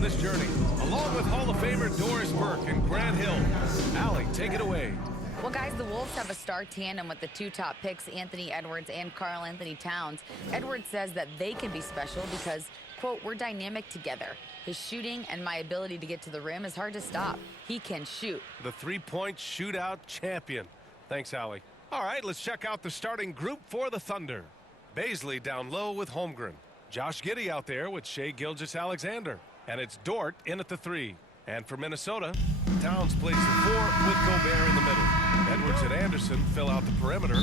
on this journey, along with Hall of Famer Doris Burke and Grant Hill. Allie, take it away. Well, guys, the Wolves have a star tandem with the two top picks, Anthony Edwards and Karl Anthony Towns. Edwards says that they can be special because, quote, we're dynamic together. His shooting and my ability to get to the rim is hard to stop. He can shoot. The three-point shootout champion. Thanks, Allie. All right, let's check out the starting group for the Thunder. Baisley down low with Holmgren. Josh Giddey out there with Shai Gilgeous-Alexander. And it's Dort in at the 3. And for Minnesota, Towns plays the 4 with Gobert in the middle. Edwards and Anderson fill out the perimeter.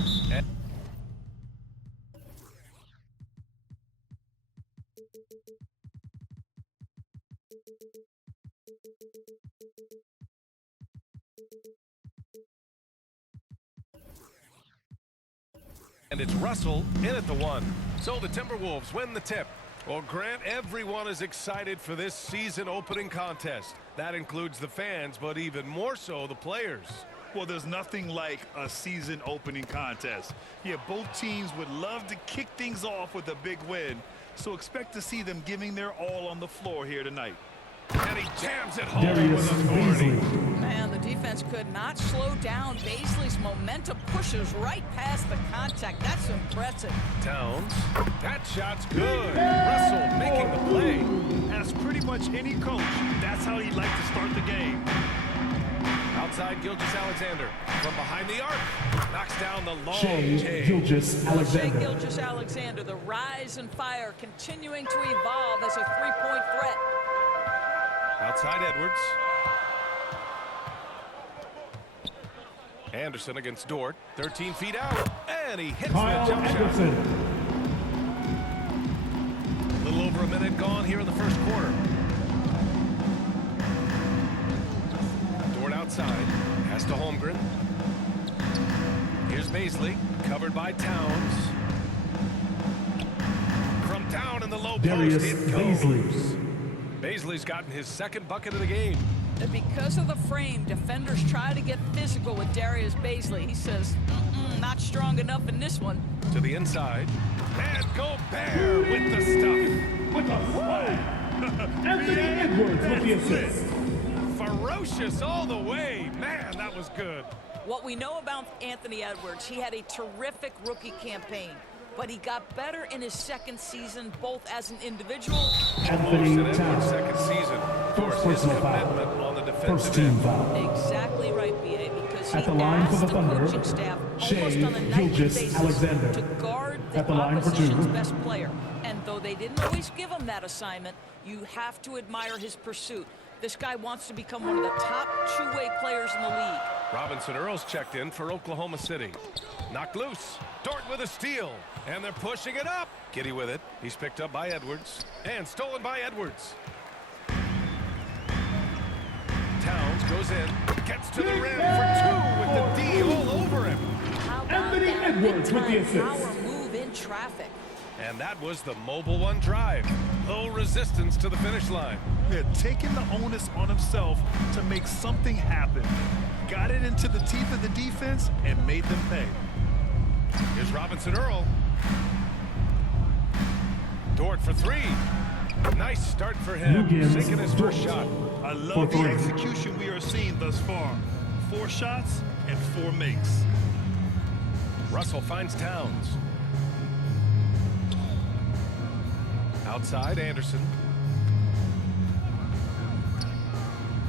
And it's Russell in at the 1. So the Timberwolves win the tip. Well, Grant, everyone is excited for this season opening contest. That includes the fans, but even more so the players. Well, there's nothing like a season opening contest. Yeah, both teams would love to kick things off with a big win, so expect to see them giving their all on the floor here tonight. And he jams it home with authority. Man, the defense could not slow down. Baisley's momentum pushes right past the contact. That's impressive. Towns, that shot's good. Russell making the play. As pretty much any coach, that's how he'd like to start the game. Outside Gilgeous-Alexander from behind the arc. Knocks down the long Shai Gilgeous-Alexander. Shai Gilgeous-Alexander, the rise and fire, continuing to evolve as a three-point threat. Outside Edwards. Anderson against Dort. 13 feet out. And he hits the jump shot. A little over a minute gone here in the first quarter. Dort outside. Pass to Holmgren. Here's Baisley. Covered by Towns. From down in the low post, it goes. Baisley's gotten his second bucket of the game. And because of the frame, defenders try to get physical with Darius Baisley. He says, not strong enough in this one. To the inside. And Gobert with the stuff. With a flag. Anthony Edwards with the assist. Ferocious all the way. Man, that was good. What we know about Anthony Edwards, he had a terrific rookie campaign. But he got better in his second season, both as an individual Anthony Towns. Second season. First personal foul. On the First team foul. Exactly right, B.A., because he at the line for asked the the Thunder, coaching staff Shai almost on a nightly basis Gilgeous-Alexander. to guard the At the line for opposition's two. best player. And though they didn't always give him that assignment, you have to admire his pursuit. This guy wants to become one of the top two-way players in the league. Robinson Earls checked in for Oklahoma City. Knocked loose. Dort with a steal. And they're pushing it up. Giddey with it. He's picked up by Edwards. And stolen by Edwards. Towns goes in. Gets to the rim for 2 with the D all over him. How about Anthony that Edwards with the big-time assist. power move in traffic? And that was the Mobile One drive. Low resistance to the finish line. They're taking the onus on himself to make something happen. Got it into the teeth of the defense and made them pay. Here's Robinson Earl. Dort for 3. Nice start for him. Nugent Sinking his first shot. I love the execution we are seeing thus far. 4 shots and 4 makes. Russell finds Towns. Outside Anderson.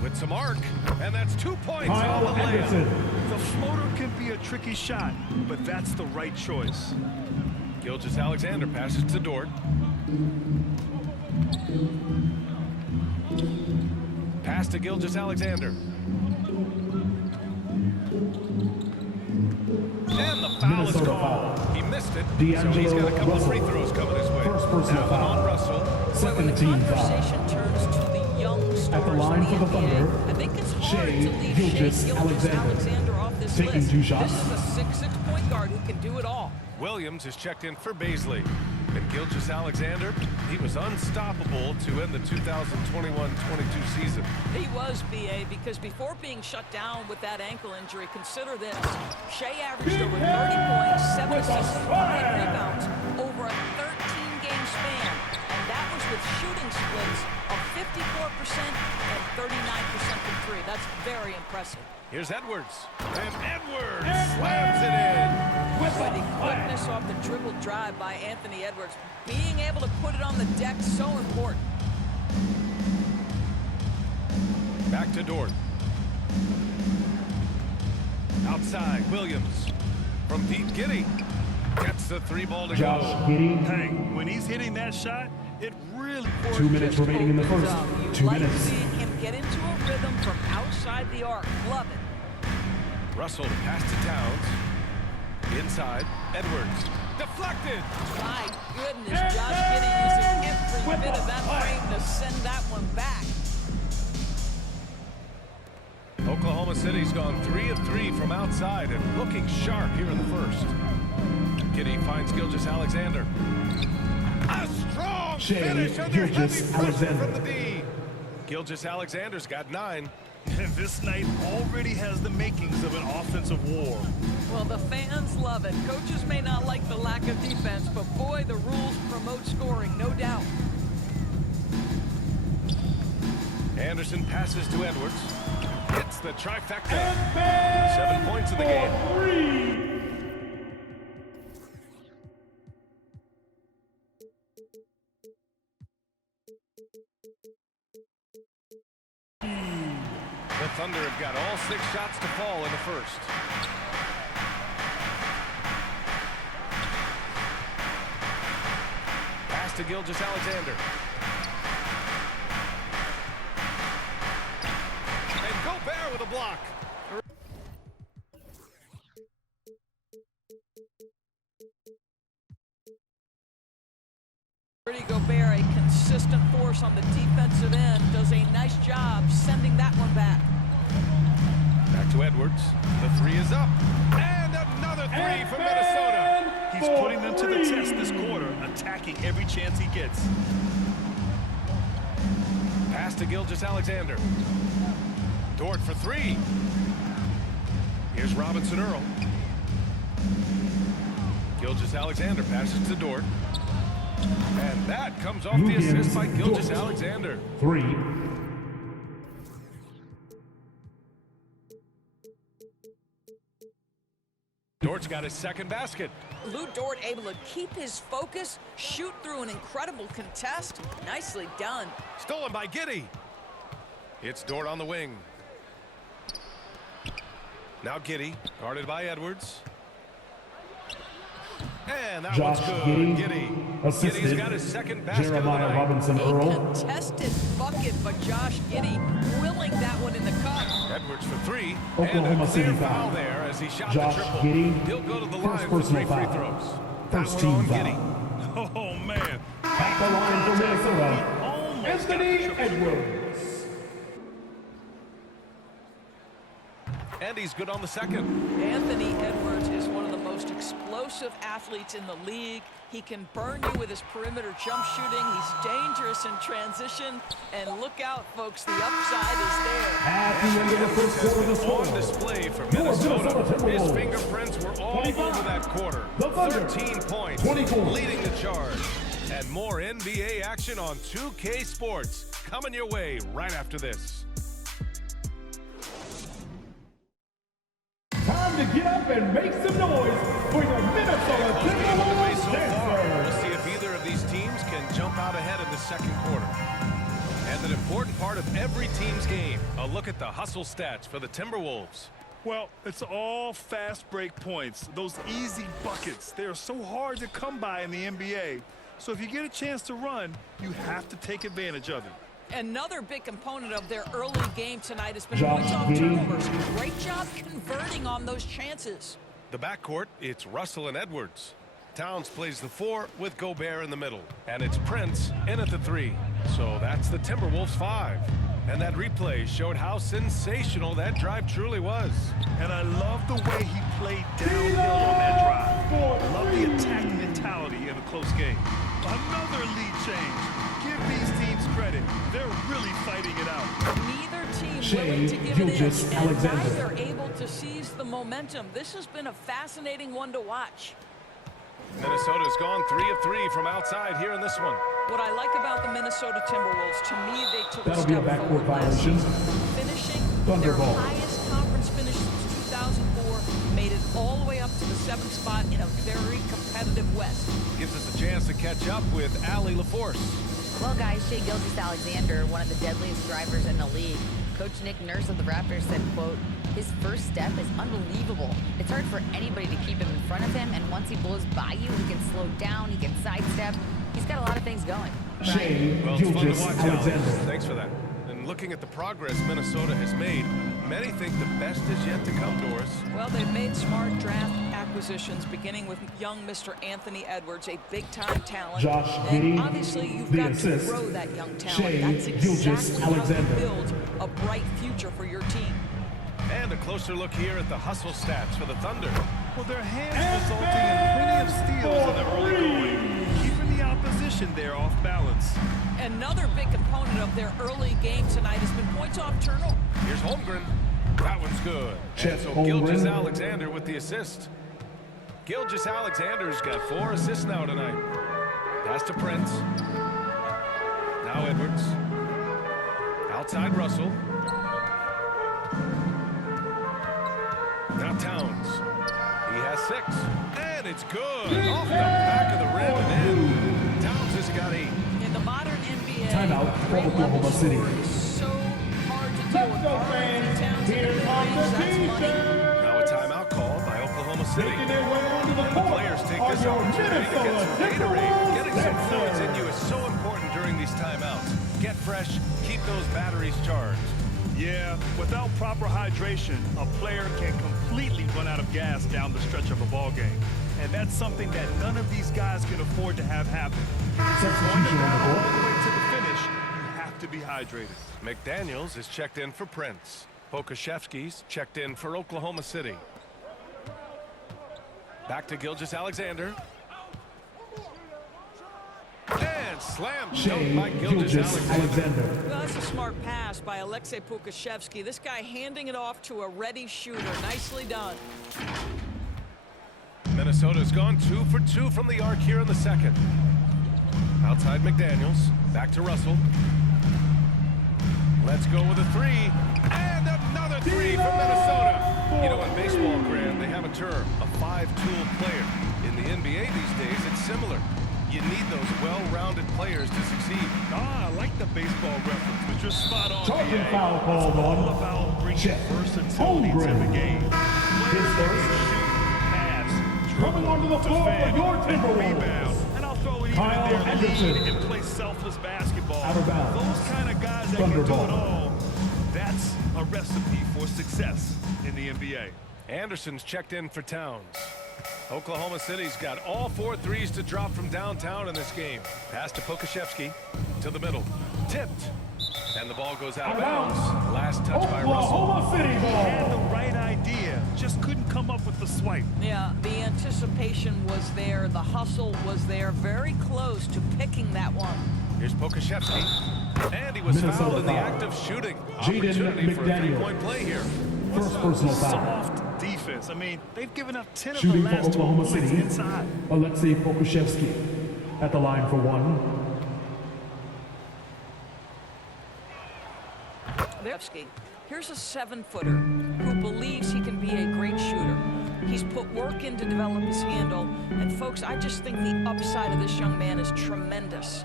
With some arc. And that's 2 points on the layup. The floater can be a tricky shot, but that's the right choice. Gilgeous-Alexander passes to Dort. Pass to Gilgeous-Alexander. And the foul is called. He missed it, so he's got a couple of free throws coming his way. First personal Now foul. on Russell. When the 17 foul. conversation turns to the young stars At the line in for the Thunder, NBA, I think it's hard Shai to leave Shai Gilgeous-Alexander. Gilgeous-Alexander off this Taking list. 2 shots. This is a 6'6" point guard who can do it all. Williams is checked in for Baisley. And Gilgeous-Alexander, he was unstoppable to end the 2021-22 season. He was, B.A., because before being shut down with that ankle injury, consider this. Shai averaged over 30 points, 7 assists, 5 rebounds over a 13-game span. And that was with shooting splits of and 39% from three. That's very impressive. Here's Edwards. And Edwards slams it in. With the quickness off the dribble drive by Anthony Edwards. Being able to put it on the deck, so important. Back to Dort. Outside, Williams. From Pete Giddey. Gets the three ball to Josh go. Giddey. Hey, when he's hitting that shot, it really... 2 minutes remaining in the first. You 2 like minutes. seeing him get into a rhythm from outside the arc. Love it. Russell pass to Towns. Inside, Edwards. Deflected. My goodness, Josh Giddey using every bit of that frame to send that one back. Oklahoma City's gone 3 of 3 from outside and looking sharp here in the first. Giddey finds Gilgeous-Alexander. A strong finish under heavy pressure from the D. Gilgeous-Alexander's got 9. And this night already has the makings of an offensive war. Well, the fans love it. Coaches may not like the lack of defense, but boy, the rules promote scoring, no doubt. Anderson passes to Edwards. Hits the trifecta. 7 points in the game. The Thunder have got all 6 shots to fall in the first. Pass to Gilgeous-Alexander. And Gobert with a block. Rudy Gobert, a consistent force on the defensive end, does a nice job sending that one back. Back to Edwards. The 3 is up. And another 3 from Minnesota. He's putting them to the test this quarter, attacking every chance he gets. Pass to Gilgeous-Alexander. Dort for 3. Here's Robinson Earl. Gilgeous-Alexander passes to Dort. And that comes off the assist by Gilgeous-Alexander. 3. Dort's got his second basket. Lou Dort able to keep his focus, shoot through an incredible contest. Nicely done. Stolen by Giddey. It's Dort on the wing. Now Giddey, guarded by Edwards. And that Josh one's good. Giddey, assisted. Giddey's got his second basket Jeremiah of the night. Robinson A Earl. contested bucket, but Josh Giddey willing that one in the cup. Edwards for 3. Oklahoma and a clear City foul foul. there as he shot Josh the triple. Giddey, He'll go to the first line for 3 personal free foul. throws. First That team one on foul. Giddey. Oh, man. At the line for Minnesota, Almost Anthony got the triple. Edwards. And he's good on the second. Anthony Edwards is one of the most explosive athletes in the league. He can burn you with his perimeter jump shooting. He's dangerous in transition. And look out, folks, the upside is there. At the end of the first quarter, the On score. display for Your Minnesota Minnesota. His Timberwolves. fingerprints were all 25. over that quarter. The Thunder. 13 points, 24. leading the charge. And more NBA action on 2K Sports coming your way right after this. Time to get up and make some noise for your Minnesota Close game on the way Timberwolves so far. We'll dancers. see if either of these teams can jump out ahead in the second quarter. And an important part of every team's game, a look at the hustle stats for the Timberwolves. Well, it's all fast break points. Those easy buckets, they are so hard to come by in the NBA. So if you get a chance to run, you have to take advantage of it. Another big component of their early game tonight has been Josh points off Giddey. turnovers. Great job converting on those chances. The backcourt, it's Russell and Edwards. Towns plays the 4 with Gobert in the middle. And it's Prince in at the 3. So that's the Timberwolves 5. And that replay showed how sensational that drive truly was. And I love the way he played downhill on that drive. Love the attack mentality in a close game. Another lead change. Give these teams credit. They're really fighting it out. Neither team Shea willing to give it in, and Gilgeous-Alexander. neither able to seize the momentum. This has been a fascinating one to watch. Minnesota's gone 3 of 3 from outside here in this one. What I like about the Minnesota Timberwolves, to me, they took That'll a be a step backcourt forward last violation. season. Finishing Thunder their ball. highest conference finish since 2004, made it all the way up to the 7th spot in a very competitive West. Gives us a chance to catch up with Allie LaForce. Well, guys, Shai Gilgeous-Alexander, one of the deadliest drivers in the league. Coach Nick Nurse of the Raptors said, quote, his first step is unbelievable. It's hard for anybody to keep him in front of him, and once he blows by you, he can slow down, he can sidestep. He's got a lot of things going. Shai Well, it's fun to watch, Gilgeous-Alexander. Alex. Thanks for that. And looking at the progress Minnesota has made, many think the best is yet to come, Doris. Well, they've made smart draft acquisitions, beginning with young Mr. Anthony Edwards, a big-time talent. Josh And Giddey, obviously, you've the got assist. to grow that young talent. Shai That's exactly how Gilgeous-Alexander. you build a bright future for your team. And a closer look here at the hustle stats for the Thunder. Well, their hands resulting in plenty of steals in the early going, keeping the opposition there off balance. Another big component of their early game tonight has been points off turnover. Here's Holmgren. That one's good. Chet And so Holmgren. Gilgeous-Alexander with the assist. Gilgeous-Alexander's got 4 assists now tonight. Pass to Prince. Now Edwards. Outside Russell. Now Towns. He has 6. And it's good. Off the back of the rim and in. Towns has got 8. In the modern NBA, Timeout for great Oklahoma level City. scoring is so hard to do. Let's With go, Karl fans. Anthony Towns in the Here comes mid-range, the that's money. defense. Now a timeout call by Oklahoma City. Making their way onto the The court players take are this your opportunity to get Minnesota some Gatorade. Timberwolves Getting some fluids in Sixers. you is so important during these timeouts. Get fresh, keep those batteries charged. Yeah, without proper hydration, a player can completely run out of gas down the stretch of a ball game. And that's something that none of these guys can afford to have happen. Substitution on the All court. the way to the finish, you have to be hydrated. McDaniels is checked in for Prince. Pokashevsky's checked in for Oklahoma City. Back to Gilgeous-Alexander. And slam dunk by Shai Gilgeous-Alexander. Gilgeous-Alexander. Well, that's a smart pass by Alexei Pokashevsky. This guy handing it off to a ready shooter. Nicely done. Minnesota's gone 2 for 2 from the arc here in the second. Outside McDaniels. Back to Russell. Let's go with a 3. And another 3 from Minnesota. You know, in baseball, Graham, they have a term, a 5-tool player. In the NBA these days, it's similar. You need those well-rounded players to succeed. I like the baseball reference, but you're spot on. Charging BA. foul called It's all on about bringing Chet versatility to the Holmgren. game. His Players first. can shoot, pass, Coming onto the floor for defend, your Timberwolves. rebound, and I'll throw it even Kyle in their Anderson. league and play selfless basketball. Out of bounds. Those kind of guys that Thunder can do ball. it all, that's a recipe for success in the NBA. Anderson's checked in for Towns. Oklahoma City's got all 4 threes to drop from downtown in this game. Pass to Pokashevsky to the middle. Tipped. And the ball goes out of bounds. Last touch by Russell. Oklahoma City Had the ball. right idea, just couldn't come up with the swipe. Yeah, the anticipation was there. The hustle was there. Very close to picking that one. Here's Pokashevsky. And he was Minnesota fouled in the foul. act of shooting. Jaden Opportunity for a McDaniels. 3-point play here. First personal foul. Soft defense. I mean, they've given up 10 of Shooting the for last 12 Oklahoma points City, inside. Alexei Pokashevsky at the line for 1. Pokashevsky. Here's a 7-footer who believes he can be a great shooter. He's put work in to develop his handle. And folks, I just think the upside of this young man is tremendous.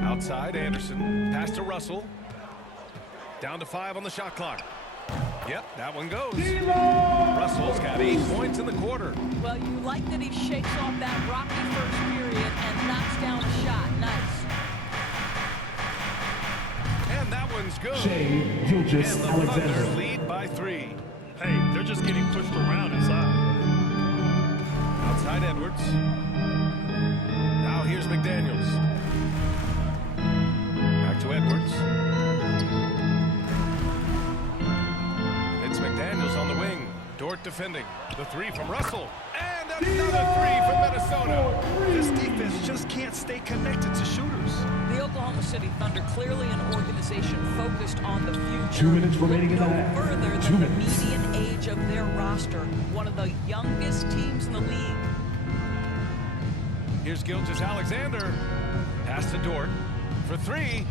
Outside, Anderson. Pass to Russell. Down to 5 on the shot clock. Yep, that one goes. Russell's got 8 points in the quarter. Well, you like that he shakes off that rocky first period and knocks down a shot. Nice. And that one's good. Shai And the Gilgeous-Alexander. Thunder lead by 3. Hey, they're just getting pushed around inside. Outside Edwards. Now here's McDaniels. Back to Edwards. It's McDaniels on the wing. Dort defending. The 3 from Russell. And another 3 from Minnesota. This defense just can't stay connected to shooters. The Oklahoma City Thunder, clearly an organization focused on the future. 2 minutes remaining in the Look no half. further 2 than the minutes. median age of their roster. One of the youngest teams in the league. Here's Gilgeous-Alexander. Pass to Dort for three.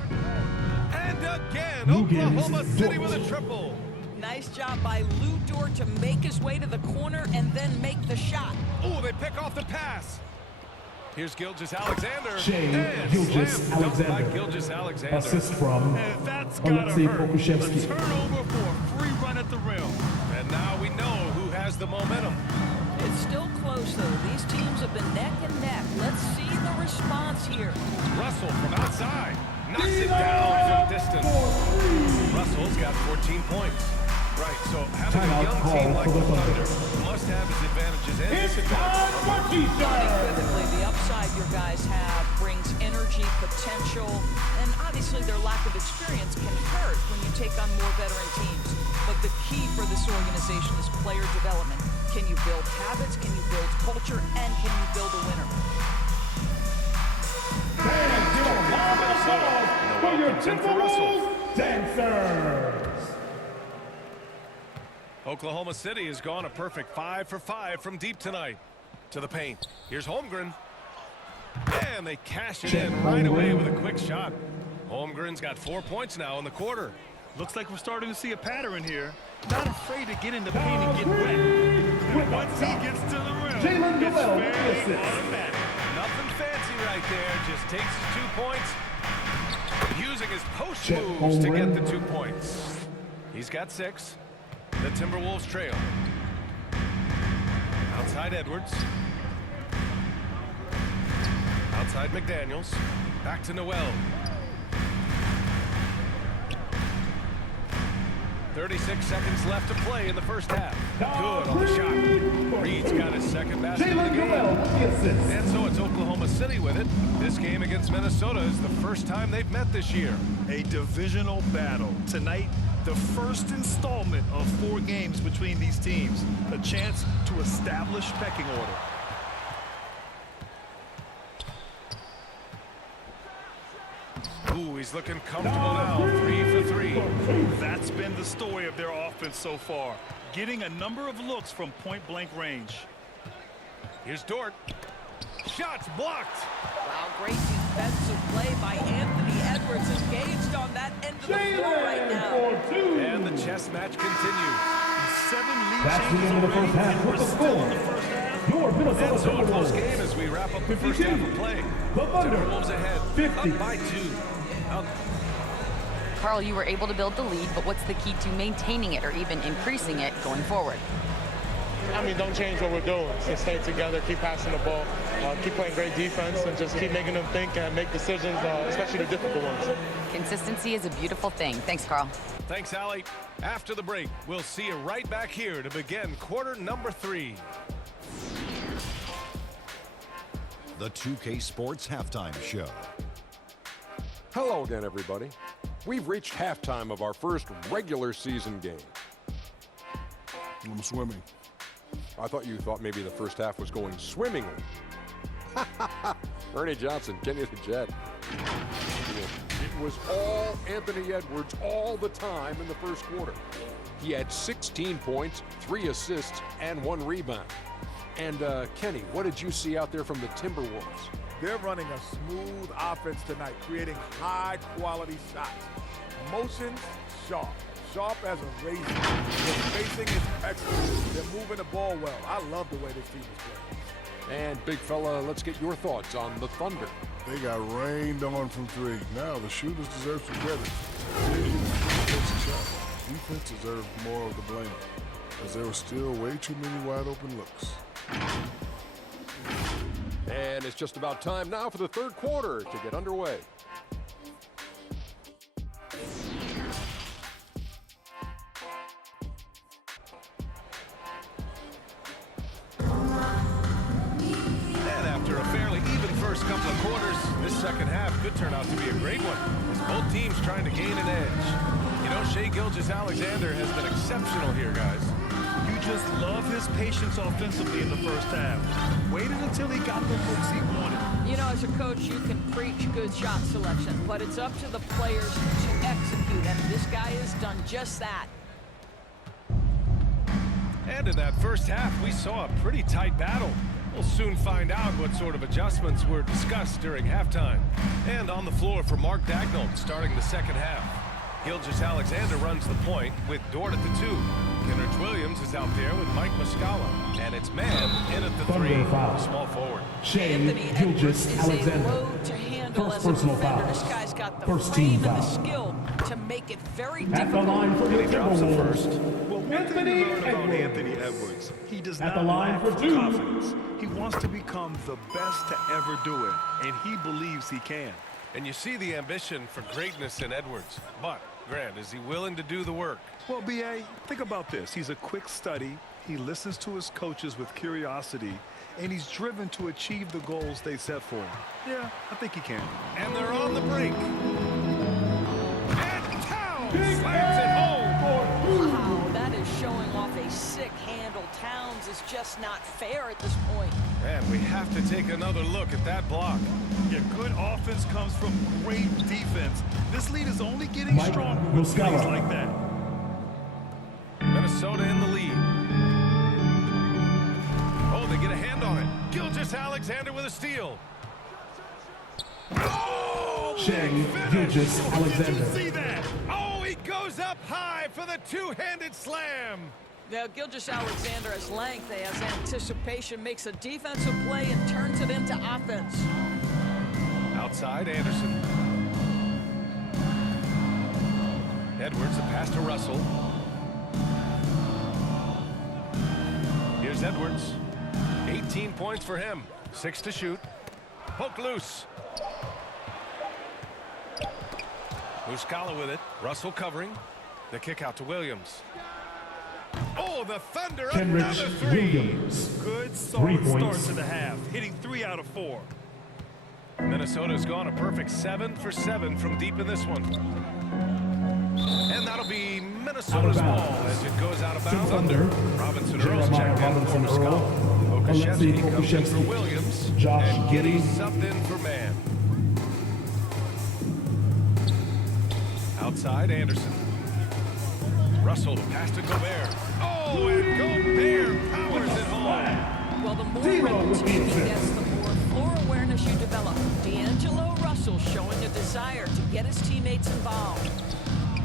And again, Oklahoma City with a triple. Nice job by Lou Dort to make his way to the corner and then make the shot. Oh, they pick off the pass. Here's Gilgeous-Alexander. Gilgeous-Alexander. Gilgeous-Alexander. Assist from And that's gotta Alexei hurt. Pokusevski. A turnover for a free run at the rim. And now we know who has the momentum. It's still close, though. These teams have been neck and neck. Let's see the response here. Russell from outside. Knocks it down from distance. Russell's got 14 points. Right, so having a young team like the Thunder must have its advantages and disadvantages. Unequivocally, the upside your guys have brings energy, potential, and obviously their lack of experience can hurt when you take on more veteran teams. But the key for this organization is player development. Can you build habits? Can you build culture? And can you build a winner? For your Timberwolves dancers. Oklahoma City has gone a perfect 5 for 5 from deep tonight. To the paint. Here's Holmgren. And they cash it in right away with a quick shot. Holmgren's got 4 points now in the quarter. Looks like we're starting to see a pattern here. Not afraid to get in the paint and get wet. And once he gets to the rim, it's very automatic. Nothing fancy right there. Just takes his 2 points. Using his post Chet moves to get Holmgren. the 2 points. He's got 6. The Timberwolves trail. Outside Edwards. Outside McDaniels. Back to Noel. 36 seconds left to play in the first half. Good on the shot. Reed's got his second basket of the game. And so it's Oklahoma City with it. This game against Minnesota is the first time they've met this year. A divisional battle. Tonight, the first installment of 4 games between these teams. A chance to establish pecking order. Ooh, he's looking comfortable now. 3 for 3. That's been the story of their offense so far. Getting a number of looks from point-blank range. Here's Dort. Shots blocked. Wow, great defensive play by Anthony Edwards, engaged on that end of the floor right now. And the chess match continues. 7 lead That's the changes end of the first already, half. and we're What's the still in score? the first half. Your Minnesota And so a close Timberwolves. game as we wrap up the first 52. half of play. The Thunder. Timberwolves ahead. 50. Up by 2. Out. Carl, you were able to build the lead, but what's the key to maintaining it or even increasing it going forward? I mean, don't change what we're doing. Just stay together, keep passing the ball, keep playing great defense, and just keep making them think and make decisions, especially the difficult ones. Consistency is a beautiful thing. Thanks, Carl. Thanks, Allie. After the break, we'll see you right back here to begin quarter number 3. The 2K Sports Halftime Show. Hello again, everybody. We've reached halftime of our first regular season game. I'm swimming. I thought you thought maybe the first half was going swimmingly. Ernie Johnson, Kenny the Jet. It was all Anthony Edwards all the time in the first quarter. He had 16 points, 3 assists, and 1 rebound. And Kenny, what did you see out there from the Timberwolves? They're running a smooth offense tonight, creating high-quality shots. Motions, sharp. Sharp as a razor. Their spacing is excellent. They're moving the ball well. I love the way this team is playing. And big fella, let's get your thoughts on the Thunder. They got rained on from 3. Now the shooters deserve some credit. Defense deserves more of the blame, as there were still way too many wide open looks. And it's just about time now for the third quarter to get underway. And after a fairly even first couple of quarters, this second half could turn out to be a great one, as both teams trying to gain an edge. You know, Shai Gilgeous-Alexander has been exceptional here, guys. You just love his patience offensively in the first half. Waited until he got the looks he wanted. You know, as a coach, you can preach good shot selection, but it's up to the players to execute, and this guy has done just that. And in that first half, we saw a pretty tight battle. We'll soon find out what sort of adjustments were discussed during halftime. And on the floor for Mark Daigneault starting the second half. Gilgeous-Alexander runs the point with Dort at the 2. Kenrich Williams is out there with Mike Muscala. And it's man in at the 3, small forward. Anthony Edwards is a load to handle as a defender. This guy's got the frame and the skill to make it very difficult. And he drops it first. Well, one thing we learned about Anthony Edwards, he does not lack confidence. He wants to become the best to ever do it, and he believes he can. And you see the ambition for greatness in Edwards. But, Grant, is he willing to do the work? Well, B.A., think about this. He's a quick study. He listens to his coaches with curiosity, and he's driven to achieve the goals they set for him. Yeah, I think he can. And they're on the break. And Towns slams it home. Wow, that is showing off a sick handle. Towns is just not fair at this point. And we have to take another look at that block. Yeah, good offense comes from great defense. This lead is only getting stronger with plays like that. Minnesota in the lead. Oh, they get a hand on it. Gilgeous-Alexander with a steal. Oh, Gilgeous-Alexander. See that? Oh, he goes up high for the two-handed slam. Now, Gilgeous-Alexander has length, he has anticipation, makes a defensive play and turns it into offense. Outside, Anderson. Edwards, the pass to Russell. Here's Edwards. 18 points for him. 6 to shoot. Poke loose. Muscala with it. Russell covering. The kick out to Williams. Oh, the Thunder, another 3. Williams. Good, solid start to the half, hitting 3 out of 4. Minnesota's gone a perfect 7 for 7 from deep in this one. And that'll be Minnesota's ball as it goes out of bounds. Thunder. Robinson Earl's checked in for Muscala. Okashevsky comes in for Williams. And Giddy subbed in for Man. Outside, Anderson. Russell, the pass to Gobert. Oh, and Gobert powers it home. Well, the more repetition he gets, the more floor awareness you develop. D'Angelo Russell showing a desire to get his teammates involved.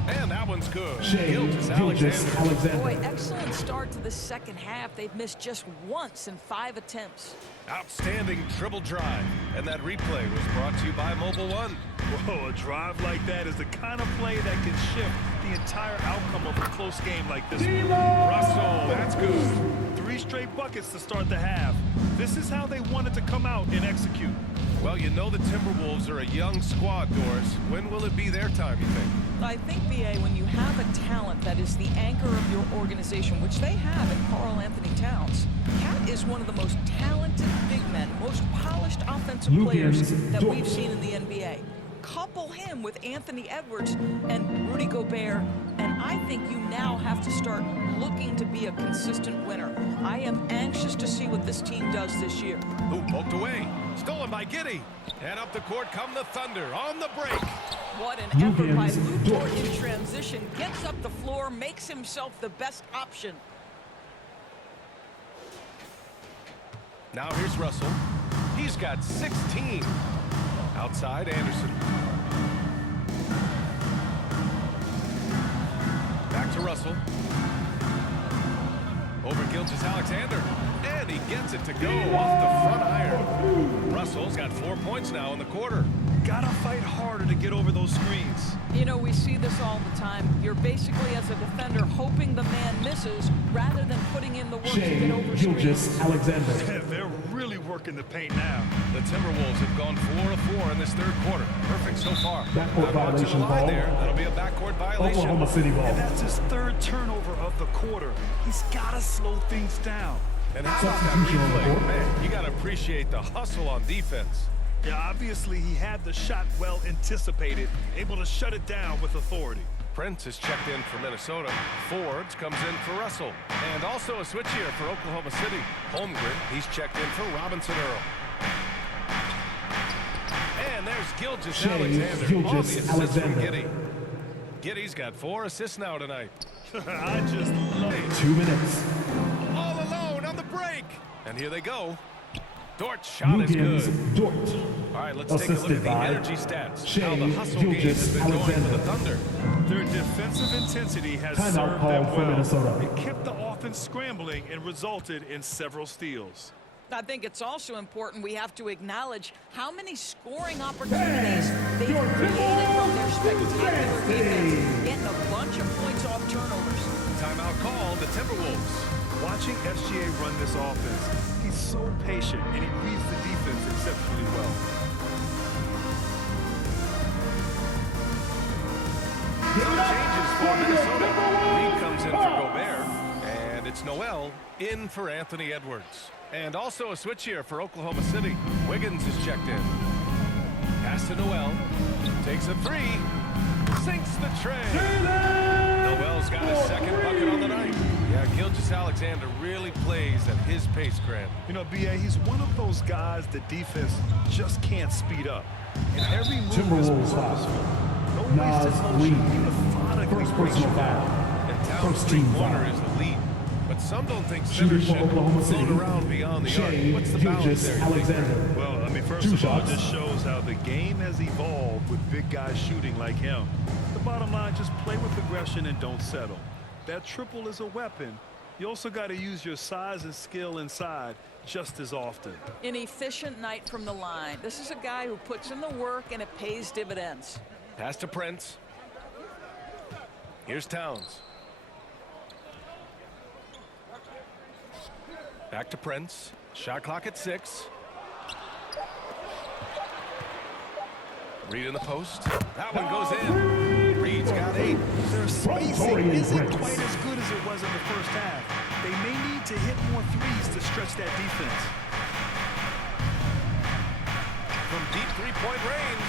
And that one's good. Gilgeous-Alexander. Boy, excellent start to the second half. They've missed just once in 5 attempts. Outstanding dribble drive. And that replay was brought to you by Mobile One. Whoa, a drive like that is the kind of play that can shift the entire outcome of a close game like this one. Russell, that's good. 3 straight buckets to start the half. This is how they wanted to come out and execute. Well, you know the Timberwolves are a young squad, Doris. When will it be their time, you think? I think, B.A., when you have a talent that is the anchor of your organization, which they have in Karl Anthony Towns, Cat is one of the most talented big men, most polished offensive players that we've seen in the NBA. Couple him with Anthony Edwards and Rudy Gobert, and I think you now have to start looking to be a consistent winner. I am anxious to see what this team does this year. Ooh, poked away. Stolen by Giddy. And up the court come the Thunder on the break. What an effort by Lou Dort in transition. Gets up the floor, makes himself the best option. Now here's Russell. He's got 16. Outside, Anderson. Back to Russell. Over Gilgeous-Alexander. And he gets it to go off the front iron. Russell's got 4 points now in the quarter. Gotta fight harder to get over those screens. You know, we see this all the time. You're basically, as a defender, hoping the man misses rather than putting in the work to get over screens. Gilgeous-Alexander. They're really working the paint now. The Timberwolves have gone 4 of 4 in this third quarter. Perfect so far. Backcourt violation ball. That'll be a backcourt violation. Oklahoma City ball. And that's his 3rd turnover of the quarter. He's gotta slow things down. And how about that replay? Man, you got to appreciate the hustle on defense. Yeah, obviously he had the shot well anticipated, able to shut it down with authority. Prince is checked in for Minnesota. Forbes comes in for Russell. And also a switch here for Oklahoma City. Holmgren, he's checked in for Robinson Earl. And there's Gilgeous-Alexander on the assist from Giddy. Giddy's got 4 assists now tonight. I just love it. 2 minutes. All alone on the break. And here they go. Dort's shot is Lugens good. Dort. All right, let's take a look at the energy stats. How the hustle game has been going for the Thunder. Their defensive intensity has Timeout served call them for well. Minnesota. It kept the offense scrambling and resulted in several steals. I think it's also important we have to acknowledge how many scoring opportunities they've created from their spectacular defense, getting a bunch of points off turnovers. Timeout call, the Timberwolves. Watching SGA run this offense, he's so patient and he reads the defense exceptionally well. Some changes for Minnesota. Reed comes in for Gobert, and it's Noel in for Anthony Edwards. And also a switch here for Oklahoma City. Wiggins is checked in. Pass to Noel. Takes a three. Sinks the tray. Noel's got his second bucket on the night. Yeah, Gilgeous-Alexander really plays at his pace, Grant. You know, B.A., he's one of those guys the defense just can't speed up. And every move is Timberwolves purposeful. foul. No wasted Nas motion. He Reed. methodically First breaks personal you down. foul. And Towns' First team three-pointer foul. is elite. But some don't think Shooting centers for should Oklahoma float City. around beyond the arc. Shea What's the balance there, you think? Gilgeous-Alexander. Well, I mean, first Two of all, it shots. just shows how the game has evolved with big guys shooting like him. The bottom line, just play with aggression and don't settle. That triple is a weapon. You also got to use your size and skill inside just as often. An efficient night from the line. This is a guy who puts in the work and it pays dividends. Pass to Prince. Here's Towns. Back to Prince. Shot clock at 6. Reed in the post. That one goes in. Reed's got 8. Their spacing isn't Prince. quite as good as it was in the first half. They may need to hit more threes to stretch that defense. From deep three-point range.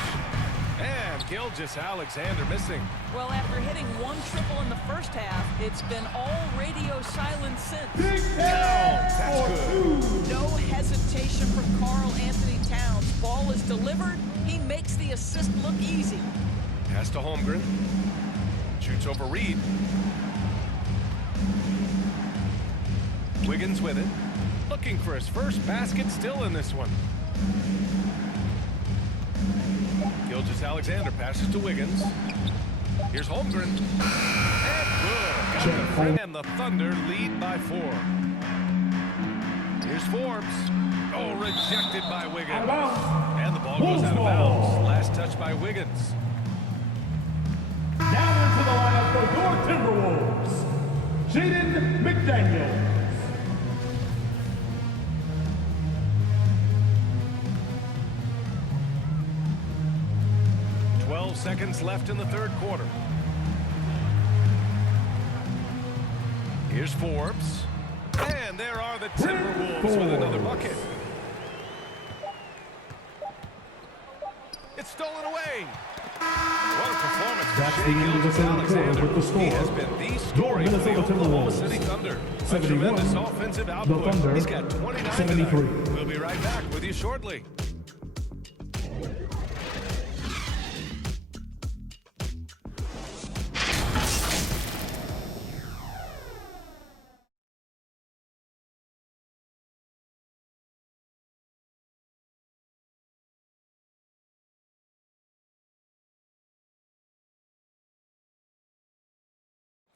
And Gilgeous-Alexander missing. Well, after hitting one triple in the first half, it's been all radio silence since. That's good. No hesitation from Karl Anthony Towns. Ball is delivered. He makes the assist look easy. Pass to Holmgren. Shoots over Reed. Wiggins with it. Looking for his first basket still in this one. Gilgeous-Alexander passes to Wiggins. Here's Holmgren. And good. And the Thunder lead by 4. Here's Forbes. Oh, rejected by Wiggins. And the ball goes out of bounds. Last touch by Wiggins. Now into the lineup for your Timberwolves, Jaden McDaniels. 12 seconds left in the third quarter. Here's Forbes. And there are the Timberwolves with another bucket. It's stolen away. What a performance for That's Shea the end of the third quarter Gilgeous-Alexander. with the score. He has been the story for the Minnesota Oklahoma Timberwolves. City Thunder. A 71, tremendous offensive output. Thunder, He's got 29 73. tonight. We'll be right back with you shortly.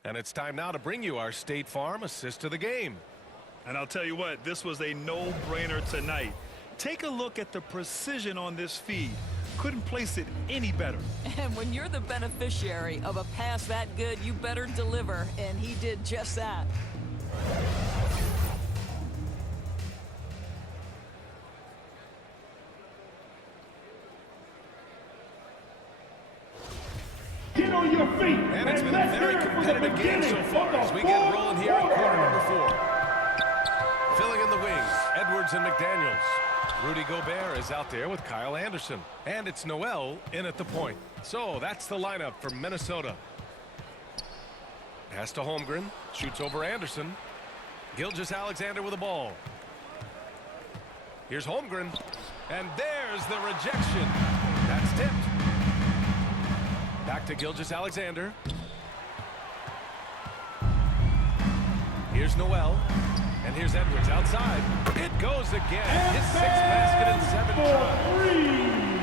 And it's time now to bring you our State Farm assist of the game. And I'll tell you what, this was a no-brainer tonight. Take a look at the precision on this feed. Couldn't place it any better. And when you're the beneficiary of a pass that good, you better deliver, and he did just that. Get on your feet. And it's been a very competitive game so far as we get rolling here in quarter number 4. Filling in the wings, Edwards and McDaniels. Rudy Gobert is out there with Kyle Anderson. And it's Noel in at the point. So that's the lineup for Minnesota. Pass to Holmgren. Shoots over Anderson. Gilgeous-Alexander with the ball. Here's Holmgren. And there's the rejection. That's tipped. Back to Gilgeous-Alexander. Here's Noel. And here's Edwards outside. It goes again. His sixth basket in 7 tries.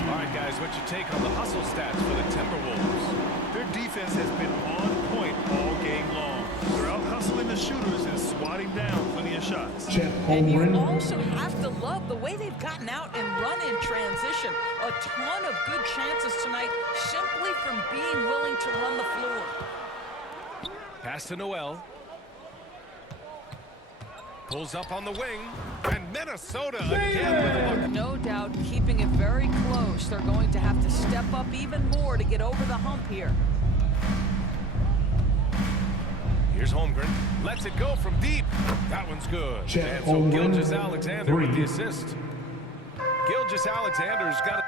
All right, guys, what's your take on the hustle stats for the Timberwolves? Their defense has been on point all game long. They're out hustling the shooters and swatting down plenty of shots. And you also have to love the way they've gotten out and run in transition. A ton of good chances tonight simply from being willing to run the floor. Pass to Noel. Pulls up on the wing. And Minnesota again with a look. No doubt keeping it very close. They're going to have to step up even more to get over the hump here. Here's Holmgren. Lets it go from deep. That one's good. And so Gilgeous-Alexander with the assist. Gilgeous-Alexander's got it.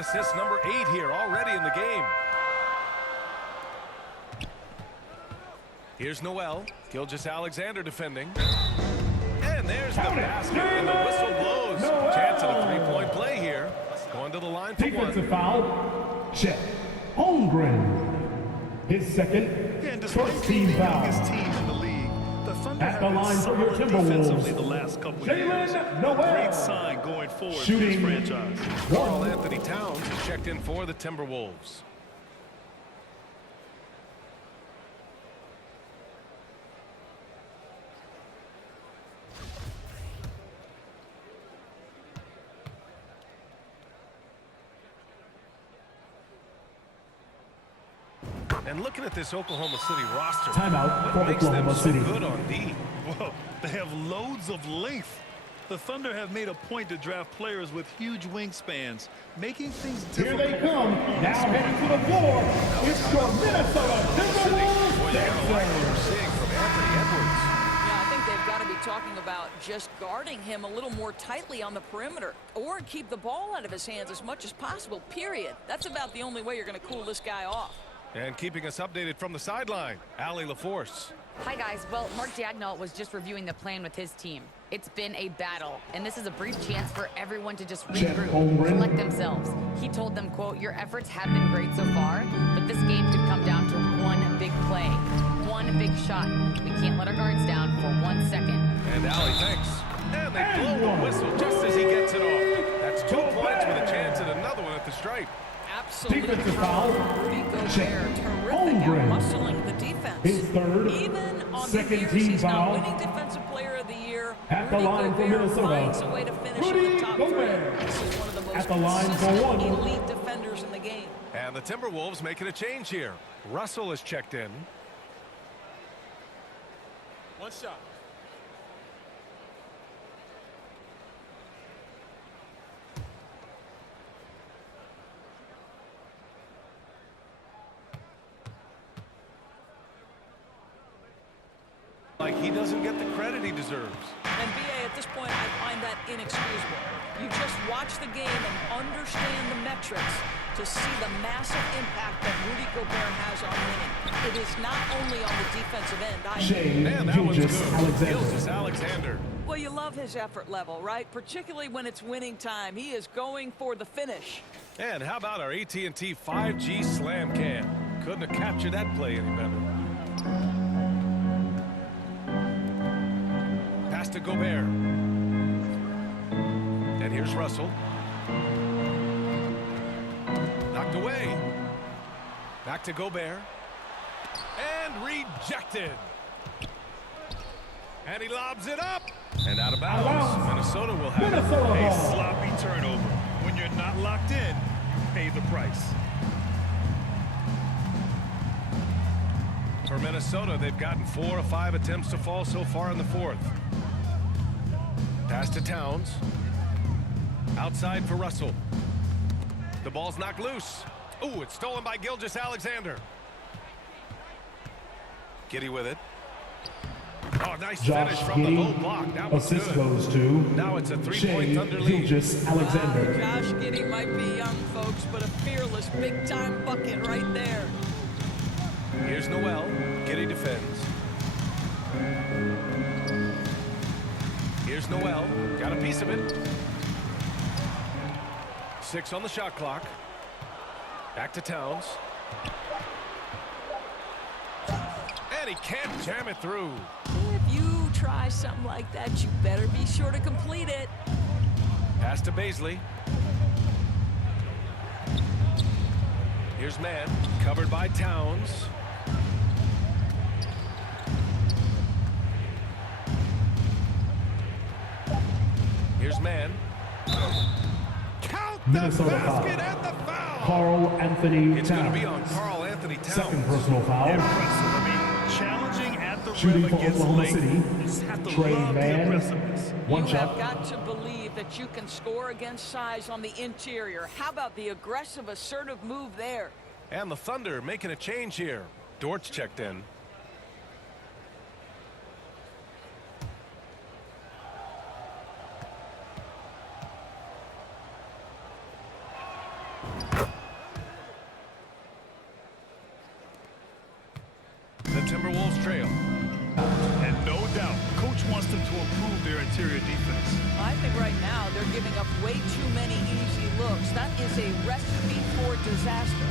Assist number 8 here already in the game. Here's Noel. Gilgeous-Alexander defending. And there's the basket, and the whistle blows. Chance at a three-point play here. Going to the line for one. Defensive foul. Chet Holmgren. His second. And despite first being team the foul. youngest team in the league, the Thunder At the have line been for your solid Timberwolves, defensively the last couple of years. Noel. A great sign going forward Shooting for this franchise. Carl Anthony Towns is checked in for the Timberwolves. And looking at this Oklahoma City roster, Timeout for what makes them Oklahoma so City. good on D? Well, they have loads of length. The Thunder have made a point to draft players with huge wingspans, making things Here difficult. they come. Now heading to the floor. It's your Minnesota Timberwolves. Boy, you gotta like what we're seeing from Anthony Edwards. Yeah, I think they've got to be talking about just guarding him a little more tightly on the perimeter or keep the ball out of his hands as much as possible, period. That's about the only way you're going to cool this guy off. And keeping us updated from the sideline, Allie LaForce. Hi, guys. Well, Mark Daigneault was just reviewing the plan with his team. It's been a battle, and this is a brief chance for everyone to just regroup, collect themselves. He told them, quote, "Your efforts have been great so far, but this game could come down to one big play, one big shot. We can't let our guards down for 1 second." And Allie, thanks. And they blow the whistle just as he gets it off. That's 2 points with a chance at another one at the stripe. Absolutely. Defensive foul. Rudy Gobert, Chet terrific Holmgren. out-muscling the defense. His third. Even on Second the years team he's not foul. winning Defensive Player of the Year, At the Rudy line for Gobert Minnesota, finds a way to finish in Rudy the top Gobert. 3. This is one of the most At the line for consistent one. elite defenders in the game. And the Timberwolves making a change here. Russell is checked in. One shot. Like he doesn't get the credit he deserves. And B.A., at this point, I find that inexcusable. You just watch the game and understand the metrics to see the massive impact that Rudy Gobert has on winning. It is not only on the defensive end. Man, that one's good. Gilgeous-Alexander. Well, you love his effort level, right? Particularly when it's winning time. He is going for the finish. And how about our AT&T 5G Slam Cam? Couldn't have captured that play any better. Pass to Gobert. And here's Russell. Knocked away. Back to Gobert. And rejected. And he lobs it up. And out of bounds. Minnesota will have A sloppy turnover. When you're not locked in, pay the price. For Minnesota, they've gotten 4 of 5 attempts to fall so far in the fourth. Pass to Towns. Outside for Russell. The ball's knocked loose. Ooh, it's stolen by Gilgeous-Alexander. Giddey with it. Oh, nice finish from the low block. That was Assist good. goes to Now it's a 3-point Thunder lead. Gilgeous-Alexander. Josh Giddey might be young, folks, but a fearless big-time bucket right there. Here's Noel. Giddey defends. Here's Noel. Got a piece of it. 6 on the shot clock. Back to Towns. And he can't jam it through. If you try something like that, you better be sure to complete it. Pass to Baisley. Here's man, covered by Towns. Here's man. Count the Minnesota basket foul. and the foul. Carl Anthony It's going to Towns. be on Carl Anthony Towns. Second personal foul. Impressive. I mean, challenging at the Shooting rim for against Oklahoma late. City. You just have to Trey love the Mann. aggressiveness. One You shot. have got to believe that you can score against size on the interior. How about the aggressive, assertive move there? And the Thunder making a change here. Dort's checked in. The Timberwolves trail. And no doubt, coach wants them to improve their interior defense. I think right now they're giving up way too many easy looks. That is a recipe for disaster.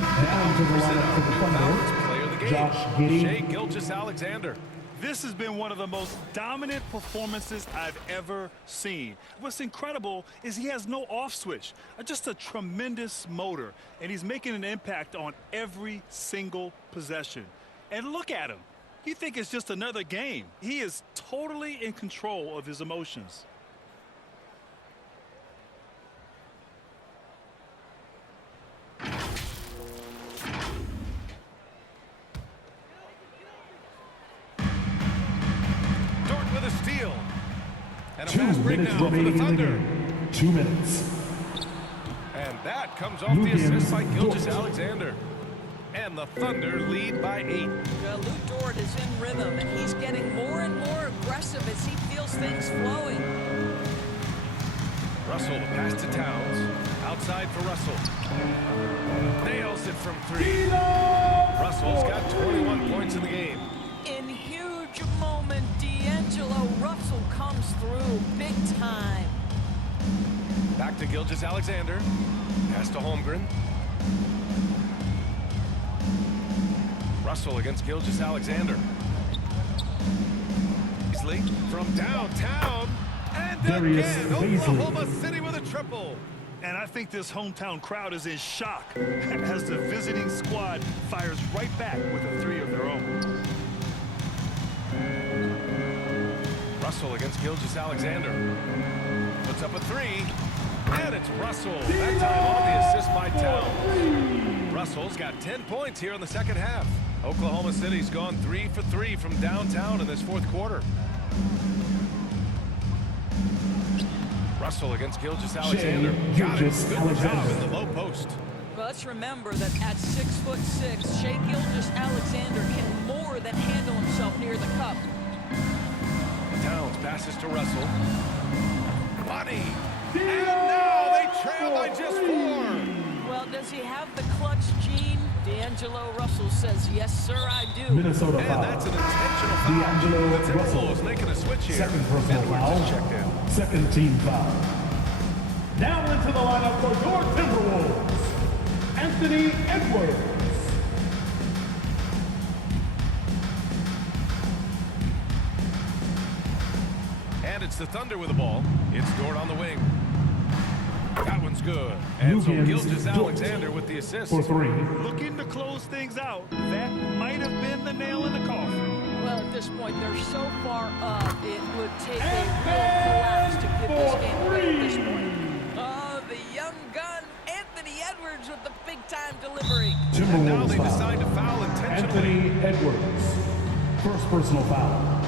Now into the lineup for the Thunder. Player of the game. Josh Giddey. Shai Gilgeous-Alexander. This has been one of the most dominant performances I've ever seen. What's incredible is he has no off switch, just a tremendous motor, and he's making an impact on every single possession. And look at him. You think it's just another game. He is totally in control of his emotions. Dort with a steal. And a 2 fast break minutes now for the remaining in the Thunder. game. 2 minutes. And that comes off the Luke assist by Dort. Gilgeous-Alexander. And the Thunder lead by 8. Well, Lou Dort is in rhythm, and he's getting more and more aggressive as he feels things flowing. Russell, the pass to Towns. Outside for Russell. Nails it from 3. Russell's got 21 points in the game. In huge moment, D'Angelo Russell comes through big time. Back to Gilgeous-Alexander. Pass to Holmgren. Russell against Gilgeous-Alexander. Beasley from downtown. And Darius again, Beasley. Oklahoma City with a triple. And I think this hometown crowd is in shock as the visiting squad fires right back with a 3 of their own. Russell against Gilgeous-Alexander. Puts up a 3. And it's Russell. That time on the assist by Towns. Russell's got 10 points here in the second half. Oklahoma City's gone 3 for 3 from downtown in this fourth quarter. Russell against Gilgeous-Alexander. Got it. Good job in the low post. Well, let's remember that at 6'6", Shai Gilgeous-Alexander can more than handle himself near the cup. Towns passes to Russell. Money. And now they trail by just 4. Well, does he have the clutch gene? D'Angelo Russell says, yes, sir, I do. Minnesota And foul. that's an intentional foul. D'Angelo The Russell. Timberwolves making a switch here. Second personal Edwards foul. is checked in. Second team foul. Now into the lineup for your Timberwolves, Anthony Edwards. the Thunder with the ball. It's Dort on the wing. That one's good. And so Gilgeous-Alexander with the assist. For 3. Looking to close things out. That might have been the nail in the coffin. Well, at this point, they're so far up, it would take a real collapse to give this game away at this point. Oh, the young gun, Anthony Edwards with the big-time delivery. And now Timberwolves they foul. decide to foul intentionally. Anthony Edwards. First personal foul.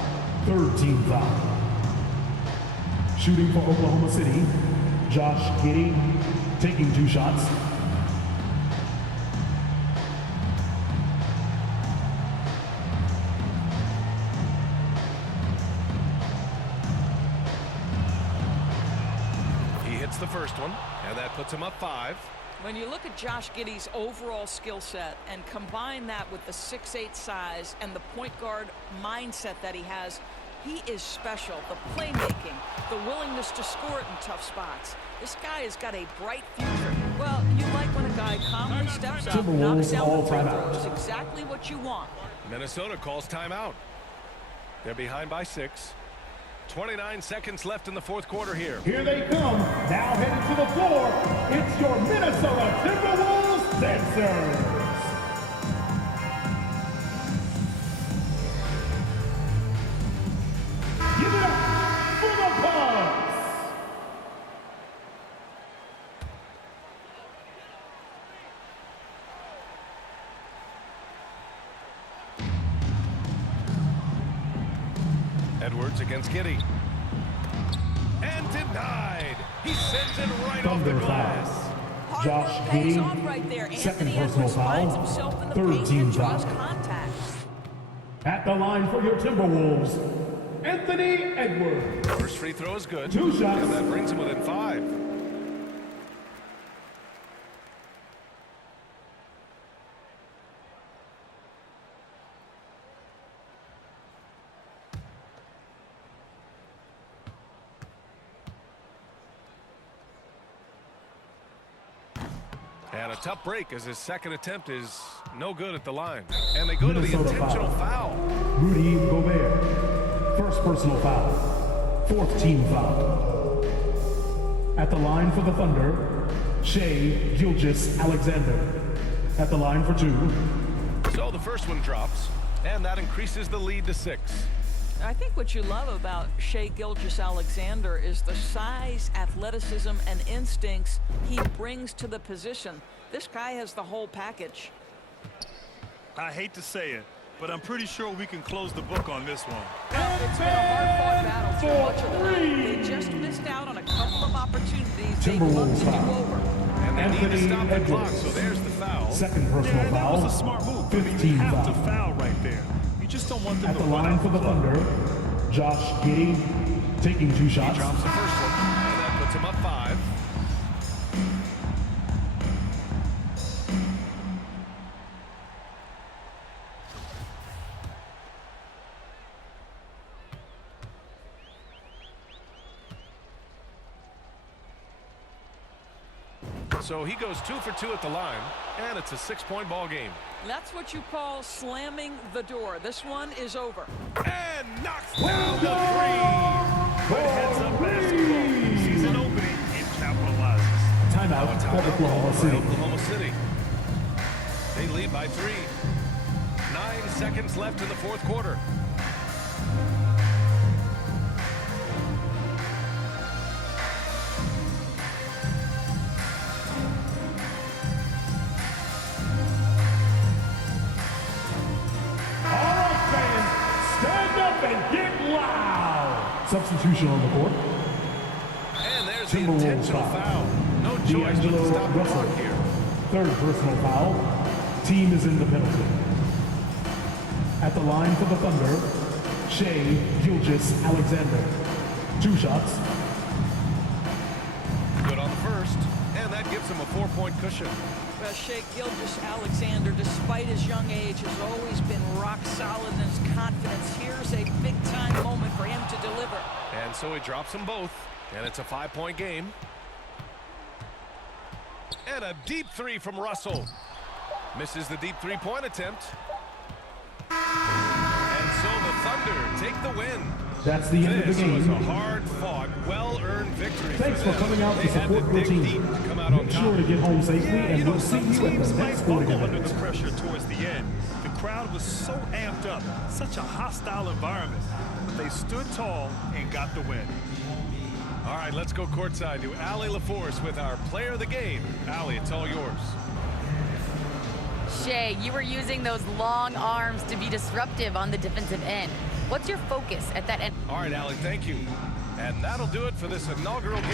Third team foul. Shooting for Oklahoma City. Josh Giddey taking 2 shots. He hits the first one, and that puts him up 5. When you look at Josh Giddey's overall skill set and combine that with the 6'8" size and the point guard mindset that he has, he is special. The playmaking, the willingness to score it in tough spots. This guy has got a bright future. Well, you like when a guy calmly steps up, knocks down the free throws. Exactly what you want. Minnesota calls timeout. They're behind by 6. 29 seconds left in the fourth quarter here. Here they come. Now headed to the floor. It's your Minnesota Timberwolves dancers. Give it up for the Cubs. Edwards against Giddey. And denied. He sends it right off the Thunder glass. foul. Josh Hard work pays off Giddey, right there. second Anthony personal Edwards finds foul. himself in the Third paint team and draws foul. contact. At the line for your Timberwolves, Anthony Edwards. First free throw is good. 2 shots. And that brings him within 5. And a tough break as his second attempt is no good at the line. And they go Minnesota to the intentional foul. Rudy Gobert. First personal foul. Fourth team foul. At the line for the Thunder, Shai Gilgeous-Alexander. At the line for 2. So the first one drops, and that increases the lead to 6. I think what you love about Shai Gilgeous-Alexander is the size, athleticism, and instincts he brings to the position. This guy has the whole package. I hate to say it, but I'm pretty sure we can close the book on this one. Well, it's been a hard-fought battle through much of the night. They just missed out on a couple of opportunities they'd love to do over. And they need to Anthony stop the clock, Edwards. so there's the foul. Second personal Yeah, that foul. was a smart move. I mean, you 15 have to foul. foul right there. You just don't want them At to the run line out for the the clock. Thunder, Josh Giddey taking 2 He shots. drops the first one, and that puts him up 5. So he goes 2 for 2 at the line, and it's a 6-point ball game. That's what you call slamming the door. This one is over. And knocks down the 3. But heads-up basketball. Season opening and capitalizes. Timeout for Oklahoma City. Oklahoma City. They lead by 3. 9 seconds left in the fourth quarter. All right, fans, stand up and get loud. Substitution on the court. And there's the Timberwolves intentional foul. foul. No choice but to D'Angelo stop the Russell. clock here. Third personal foul. Team is in the penalty. At the line for the Thunder, Shai Gilgeous-Alexander. 2 shots. Good on the first, and that gives him a 4-point cushion. Well, Shai Gilgeous-Alexander, despite his young age, has always been rock solid in his confidence. Here's a big-time moment for him to deliver. And so he drops them both, and it's a 5-point game. And a deep 3 from Russell. Misses the deep 3-point attempt. And so the Thunder take the win. That's the end of the This was a game. hard-fought, well-earned victory. Thanks for them. coming out to They had support your dig team. deep to come out on Make sure top. to get home safely, and You we'll know, see some you at teams the might next sporting buckle under event. the pressure towards the end. The crowd was so amped up, such a hostile environment. But they stood tall and got the win. All right, let's go courtside to Allie LaForce with our player of the game. Allie, it's all yours. Shea, you were using those long arms to be disruptive on the defensive end. What's your focus at that end? All right, Allie, thank you. And that'll do it for this inaugural game.